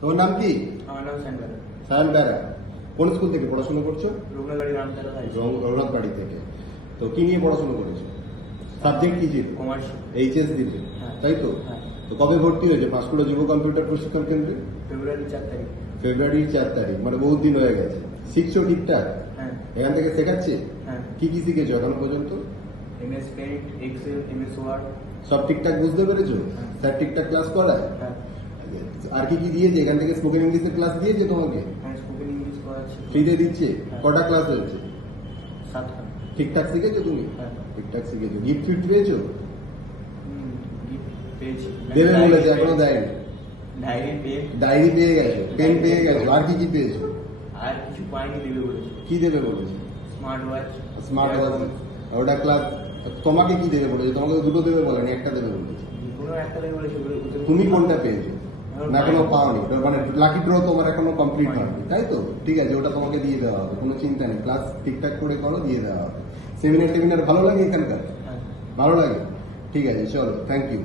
তোমার নাম কি? আমার নাম সায়ন। সায়ন বেরা। কোন স্কুল থেকে পড়াশোনা করছো? রঘুনাথবাড়ি রামতারা হাই স্কুল। রঘুনাথবাড়ি থেকে। তো কি নিয়ে পড়াশোনা করেছো? সাবজেক্ট কি ছিল? কমার্স। এইচএস দিলে, হ্যাঁ। তাই তো? হ্যাঁ। তো কবে ভর্তি হয়েছে পাঁশকুড়া যুব কম্পিউটার প্রশিক্ষণ কেন্দ্রে? ফেব্রুয়ারি 4 তারিখ। ফেব্রুয়ারির 4 তারিখ, মানে বহুত দিন হয়ে গেছে। শিখছো ঠিকঠাক? হ্যাঁ। এখান থেকে শেখাচ্ছে? হ্যাঁ। কি কি শিখেছো এখন পর্যন্ত? MS paint, excel, MS word. সব ঠিকঠাক বুঝতে পেরেছো? হ্যাঁ। স্যার ঠিকঠাক ক্লাস করায়? হ্যাঁ। আর কি কি দিয়েছে এখান থেকে? স্পোকেন ইংলিশের ক্লাস দিয়েছে তোমাকে? হ্যাঁ, স্পোকেন ইংলিশ করাচ্ছি। ফ্রিতে দিচ্ছে? হ্যাঁ। কটা ক্লাস হয়েছে? 7টা। ঠিকঠাক শিখেছো তুমি? হ্যাঁ। ঠিকঠাক শিখেছো। গিফট ফিফট পেয়েছো? গিফট পেয়েছি। দেবে বলেছে, এখনো দেয়নি। Diary pen. ডায়েরি পেয়ে গেছো, পেন পেয়ে গেছো, আর কি কি পেয়েছো? আর কিছু পাইনি, দেবে বলেছে। কি দেবে বলেছে? Smart watch. Smart watch. ওটা ক্লাস। তোমাকে কি দেবে বলেছে? তোমাকে তো দুটো দেবে বলেনি, একটা দেবে বলেছে। কোনো একটা দেবে বলেছে। তুমি কোনটা পেয়েছো? না, এখনো পাওনি। মানে লাকি ড্র তোমার এখনো কমপ্লিট হয়নি, তাই তো? ঠিক আছে, ওটা তোমাকে দিয়ে দেওয়া হবে, কোনো চিন্তা নেই। ক্লাস ঠিকঠাক করে করো, দিয়ে দেওয়া হবে। সেমিনার টেমিনার ভালো লাগে এখানকার? হ্যাঁ। ভালো লাগে? ঠিক আছে, চলো, থ্যাংক ইউ।